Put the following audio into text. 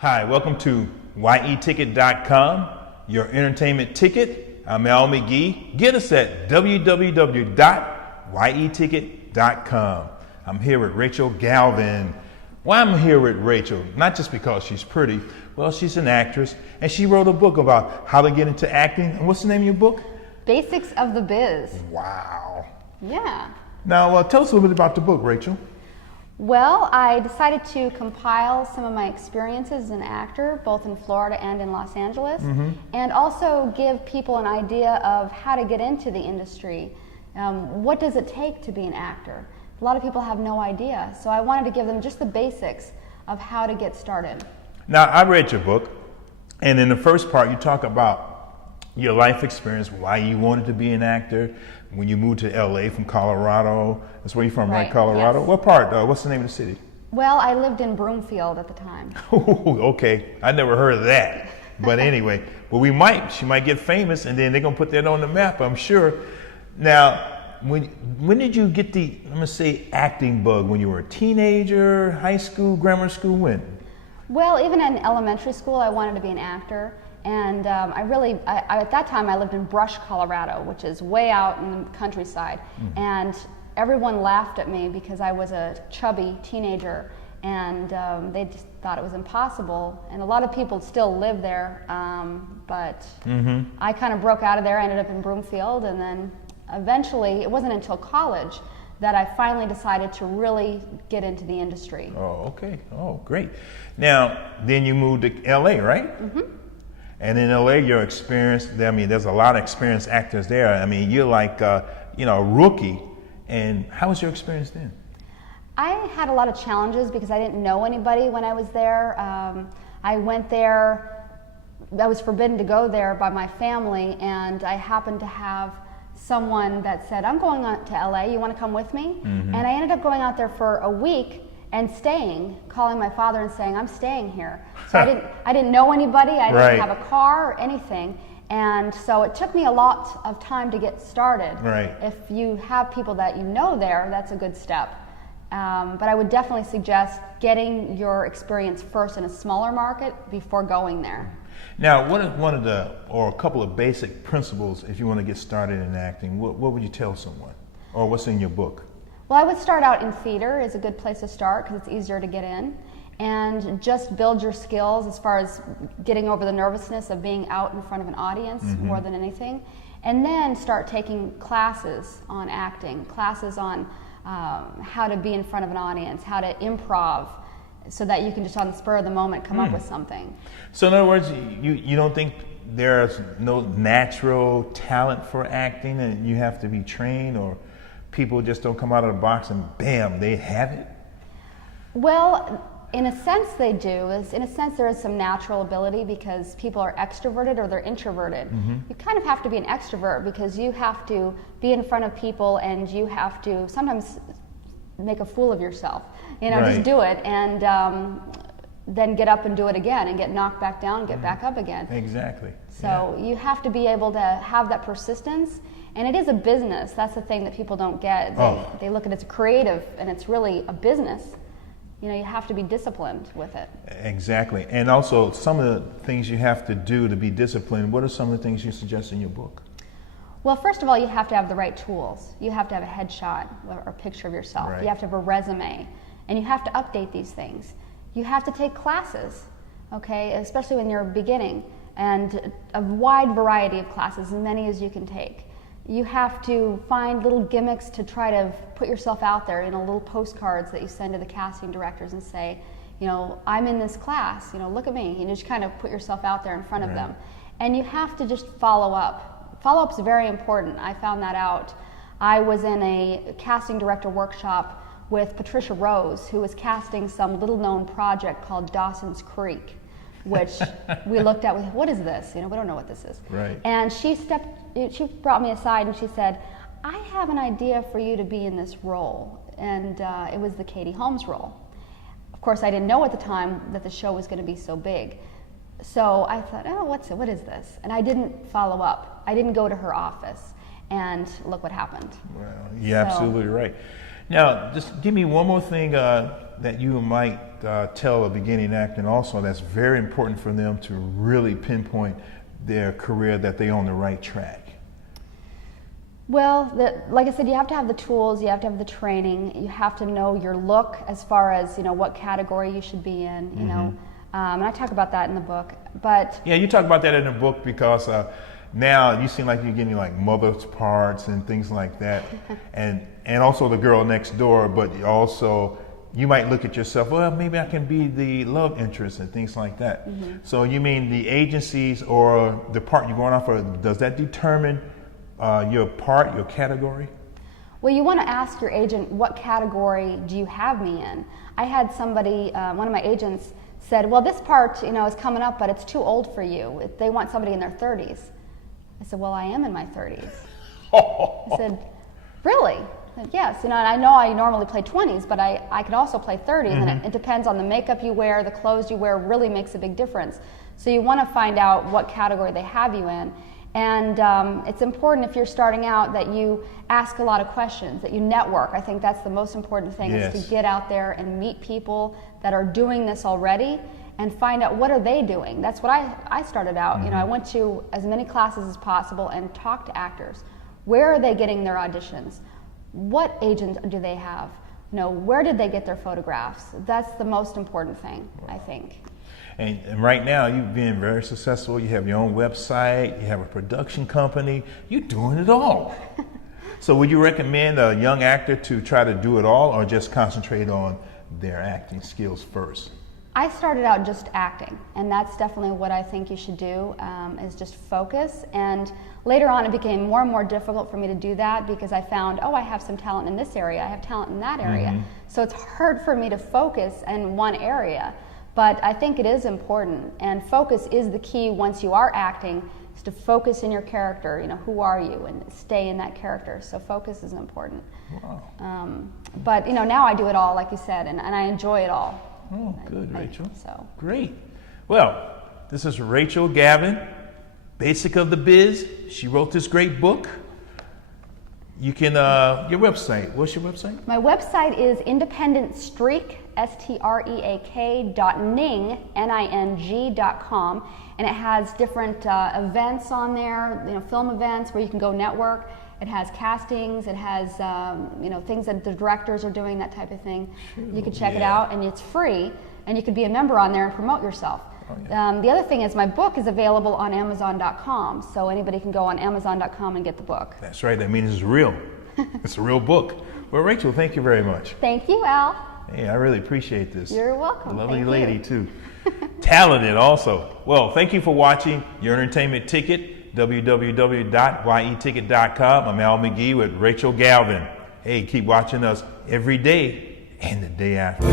Hi, welcome to yeticket.com, your entertainment ticket. I'm Al McGee. Get us at www.yeticket.com. I'm here with Rachal Galvin. Why I'm here with Rachel? Not just because she's pretty. Well, she's an actress, and she wrote a book about how to get into acting. And what's the name of your book? Basics of the Biz. Wow. Yeah. Now, tell us a little bit about the book, Rachel. Well, I decided to compile some of my experiences as an actor, both in Florida and in Los Angeles, and also give people an idea of how to get into the industry. What does it take to be an actor? A lot of people have no idea, so I wanted to give them just the basics of how to get started. Now, I read your book, and in the first part, you talk about your life experience, why you wanted to be an actor, when you moved to LA from Colorado. That's where you're from, right? Colorado? Yes. What part? What's the name of the city? Well, I lived in Broomfield at the time. Oh, okay. I never heard of that. But anyway, well, she might get famous, and then they're going to put that on the map, I'm sure. Now, when did you get the, I'm going to say, acting bug? When you were a teenager, high school, grammar school, when? Well, even in elementary school, I wanted to be an actor. And at that time, I lived in Brush, Colorado, which is way out in the countryside. And everyone laughed at me because I was a chubby teenager, and they just thought it was impossible. And a lot of people still live there, but I kind of broke out of there, ended up in Broomfield, and then eventually, it wasn't until college that I finally decided to really get into the industry. Oh, okay. Oh, great. Now, then you moved to LA, right? And in LA, your experience, I mean, there's a lot of experienced actors there. I mean, you're like, a rookie. And how was your experience then? I had a lot of challenges because I didn't know anybody when I was there. I went there, I was forbidden to go there by my family, and I happened to have someone that said, I'm going out to LA, you want to come with me? And I ended up going out there for a week and staying, calling my father and saying, I'm staying here. So I didn't know anybody, I didn't have a car or anything. And so it took me a lot of time to get started. If you have people that you know there, that's a good step. But I would definitely suggest getting your experience first in a smaller market before going there. Now, what is one of a couple of basic principles if you want to get started in acting? What would you tell someone? Or what's in your book? Well, I would start out in theater is a good place to start because it's easier to get in. And just build your skills as far as getting over the nervousness of being out in front of an audience more than anything. And then start taking classes on acting, classes on how to be in front of an audience, how to improv, so that you can just on the spur of the moment come up with something. So in other words, you don't think there's no natural talent for acting and you have to be trained, or people just don't come out of the box and bam, they have it? Well, in a sense they do. In a sense there is some natural ability because people are extroverted or they're introverted. You kind of have to be an extrovert because you have to be in front of people and you have to sometimes make a fool of yourself. Just do it and then get up and do it again and get knocked back down, get back up again. Exactly. So you have to be able to have that persistence. And it is a business. That's the thing that people don't get. They look at it as creative, and it's really a business. You have to be disciplined with it. Exactly. And also, some of the things you have to do to be disciplined, what are some of the things you suggest in your book? Well, first of all, you have to have the right tools. You have to have a headshot or a picture of yourself. You have to have a resume. And you have to update these things. You have to take classes, okay, especially when you're beginning, and a wide variety of classes, as many as you can take. You have to find little gimmicks to try to put yourself out there, little postcards that you send to the casting directors and say, I'm in this class, look at me. You just kind of put yourself out there in front of them. And you have to just follow up. Follow-up is very important. I found that out. I was in a casting director workshop with Patricia Rose, who was casting some little-known project called Dawson's Creek, which we looked at, what is this? We don't know what this is. And she brought me aside and she said, I have an idea for you to be in this role. And it was the Katie Holmes role. Of course, I didn't know at the time that the show was going to be so big. So I thought, what is this? And I didn't follow up. I didn't go to her office. And look what happened. Well, you're absolutely right. Now, just give me one more thing. that you might tell a beginning actor also that's very important for them to really pinpoint their career, that they're on the right track? Well, like I said, you have to have the tools, you have to have the training, you have to know your look as far as, what category you should be in, you know. And I talk about that in the book. But yeah, you talk about that in the book because now you seem like you're getting like mother's parts and things like that, and also the girl next door. But also, you might look at yourself, well, maybe I can be the love interest and things like that. So you mean the agencies or the part you're going off of, does that determine your part, your category? Well, you want to ask your agent, what category do you have me in? I had somebody, one of my agents said, well, this part, is coming up, but it's too old for you. They want somebody in their 30s. I said, well, I am in my 30s. I said, really? I said, yes. And I know I normally play 20s, but I could also play 30s. And it depends on the makeup you wear, the clothes you wear really makes a big difference. So you want to find out what category they have you in. And it's important if you're starting out that you ask a lot of questions, that you network. I think that's the most important thing, is to get out there and meet people that are doing this already and find out what are they doing. That's what I started out. I went to as many classes as possible and talked to actors. Where are they getting their auditions? What agent do they have? Where did they get their photographs? That's the most important thing, I think. And right now, you've been very successful. You have your own website, you have a production company, you're doing it all. So would you recommend a young actor to try to do it all, or just concentrate on their acting skills first? I started out just acting, and that's definitely what I think you should do, is just focus. And later on, it became more and more difficult for me to do that, because I found, I have some talent in this area, I have talent in that area. So it's hard for me to focus in one area. But I think it is important, and focus is the key once you are acting, is to focus in your character, who are you, and stay in that character. So focus is important. Wow. But now I do it all, like you said, and I enjoy it all. Oh, good, Rachel. So great. Well, this is Rachal Galvin, Basic of the Biz. She wrote this great book. You can, your website, what's your website? My website is independentstreak, streak.ning, N-I-N-G.com, and it has different events on there, film events where you can go network. It has castings, it has, things that the directors are doing, that type of thing. You can check it out, and it's free, and you can be a member on there and promote yourself. The other thing is my book is available on Amazon.com, so anybody can go on Amazon.com and get the book. That's right. That means it's real. It's a real book. Well, Rachel, thank you very much. Thank you, Al. Hey, I really appreciate this. You're welcome. A lovely Thank lady, you. too. Talented also. Well, thank you for watching Your Entertainment Ticket, www.yeticket.com. I'm Al McGee with Rachal Galvin. Hey, keep watching us every day and the day after.